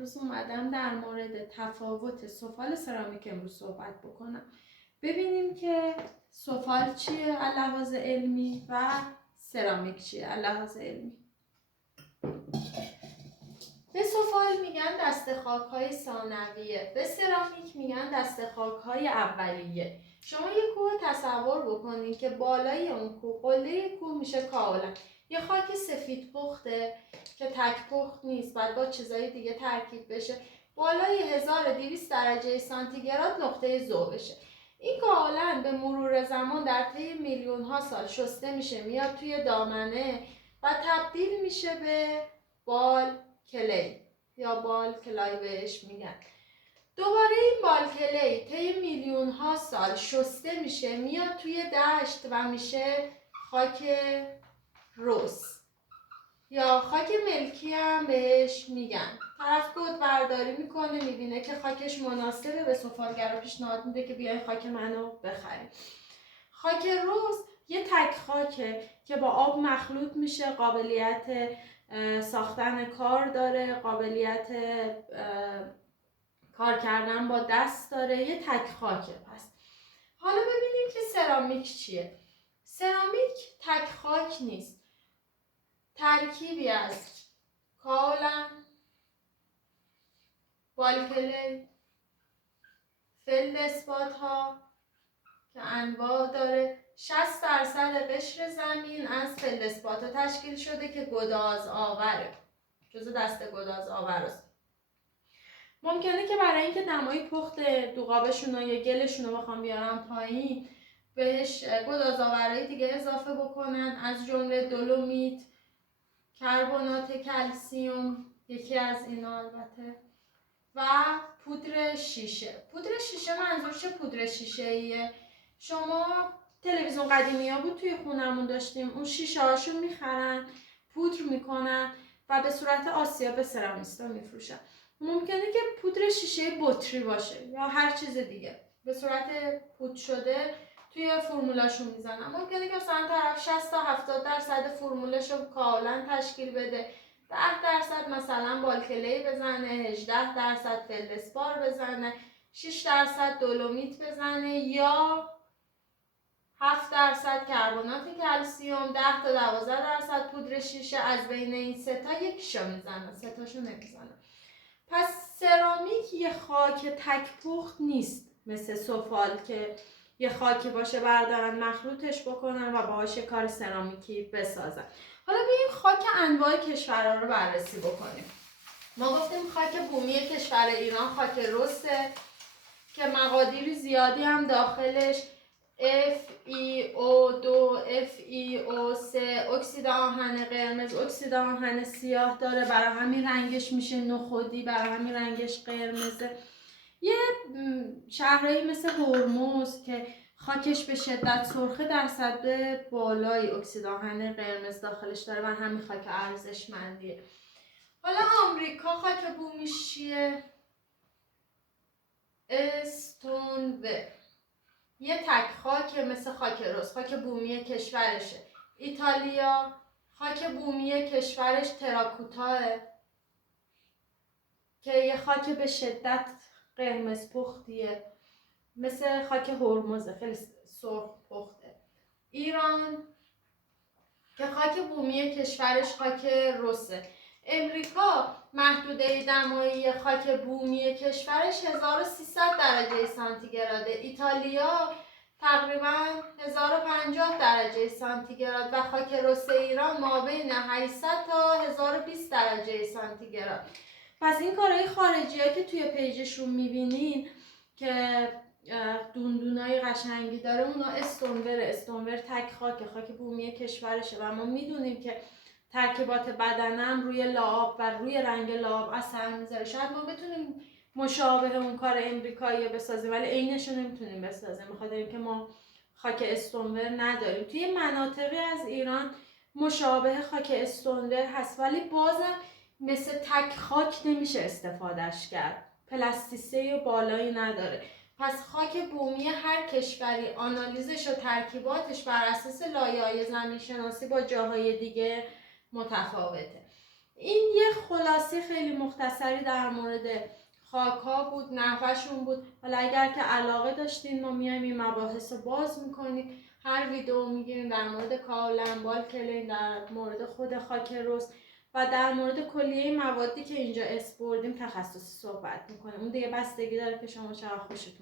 امروز اومدم در مورد تفاوت سفال سرامیک امروز صحبت بکنم. ببینیم که سفال چیه از لحاظ علمی و سرامیک چیه از لحاظ علمی. به سفال میگن دسته خاک‌های ثانویه، به سرامیک میگن دسته خاک‌های اولیه. شما یه کوه تصور بکنید که بالای اون کوه، قله کوه میشه کاوله، یه خاک سفید پخته که تک پخت نیست، بعد با چیزای دیگه ترکیب بشه، بالای 1200 درجه سانتیگراد نقطه ذوبشه. این کاولن به مرور زمان در طی میلیون ها سال شسته میشه، میاد توی دامنه و تبدیل میشه به بال کلی یا بال کلای بهش میگن. دوباره این بال کلی طی میلیون ها سال شسته میشه، میاد توی دشت و میشه خاک رس یا خاک ملکی هم بهش میگن. طرف گود برداری میکنه، میبینه که خاکش مناسبه، به سفالگرا پیشنهاد میده که بیای خاک منو بخرید. خاک رس یه تک خاکه که با آب مخلوط میشه، قابلیت ساختن کار داره، قابلیت کار کردن با دست داره، یه تک خاکه. پس حالا ببینیم که سرامیک چیه. سرامیک تک خاک نیست، ترکیبی از کاولن، بالکلی، فلدسپات ها که انواع داره. 60% قشر زمین از فلدسپات ها تشکیل شده که گداز آوره، جزو دسته گداز آور است. ممکنه که برای اینکه دمای پخت دوغابشون و یا گلشون رو بخوام بیارن پایین، بهش گدازآورهای دیگه اضافه بکنن، از جمله دولومیت، کربنات کلسیم یکی از اینا البته، و پودر شیشه. پودر شیشه منظور چه پودر شیشه ایه؟ شما تلویزیون قدیمی ها بود توی خونمون داشتیم، اون شیشه هاشو میخرن، پودر میکنن و به صورت آسیا به سرامیستا میفروشن. ممکنه که پودر شیشه بطری باشه یا هر چیز دیگه، به صورت پودر شده توی فرمولاشو میزنن. ممکنه که مثلا طرف 60 تا 70% فرمولاشو کاملا تشکیل بده، 10% مثلا بالکلی بزنه، 18% فلدسپار بزنه، 6% دولومیت بزنه یا 7% کربنات کلسیم، 10 تا 12% پودر شیشه. از بین این سه تا یکیشو میزنه، سه تاشو نمیزنه. پس سرامیک یه خاک تک پخت نیست مثل سفال که یه خاکی باشه بردارن مخلوطش بکنن و باهاش کار سرامیکی بسازن. حالا بیاییم خاک انواع کشورها رو بررسی بکنیم. ما گفتیم خاک بومی کشور ایران خاک رسه که مقادیر زیادی هم داخلش FeO2 FeO3 اکسید آهن قرمز، اکسید آهن سیاه داره، برای همین رنگش میشه نخودی، برای همین رنگش قرمزه. یه شهرهایی مثل هرمز که خاکش به شدت سرخه درصد بالای اکسید آهن قرمز داخلش داره و همین خاک ارزشمندیه. حالا آمریکا خاک بومیش چیه؟ استونور، یه تک خاک مثل خاک رس، خاک بومی کشورشه. ایتالیا خاک بومی کشورش تراکوتاه که یه خاک به شدت قرمز پختیه، مثل خاک هرمزه، خیلی سرخ پخته. ایران که خاک بومی کشورش خاک رسه. امریکا محدوده دمایی خاک بومی کشورش 1300 درجه سانتیگراده. ایتالیا تقریبا 1050 درجه سانتیگراد و خاک رس ایران مابین 800 تا 1020 درجه سانتیگراد. پس این کارهای خارجی ها که توی پیجشون میبینین که دوندونای قشنگی داره، اونا استونور تک خاک بومی کشورشه و ما میدونیم که ترکیبات بدنم روی لعاب و روی رنگ لعاب اثر میذاره. شاید ما بتونیم مشابه اون کار امریکایی بسازیم ولی عینش رو نمیتونیم بسازیم، بخاطر اینکه ما خاک استونور نداریم. توی مناطقی از ایران مشابه خاک استونور هست ولی بازم مثل تک خاک نمیشه استفادهش کرد، پلاستیسه بالایی نداره. پس خاک بومی هر کشوری آنالیزش و ترکیباتش بر اساس لایه‌های زمین شناسی با جاهای دیگه متفاوته. این یه خلاصه خیلی مختصری در مورد خاک‌ها بود، نحوه‌شون بود. حالا اگر که علاقه داشتین ما میایم این مباحث رو باز میکنیم، هر ویدیو میگیریم در مورد کاولنبال کلین، در مورد خود خاک رس و در مورد کلیه موادی که اینجا اسم بردیم تخصصی صحبت میکنیم. اون دیگه بستگی داره که شما چقدر خوشتون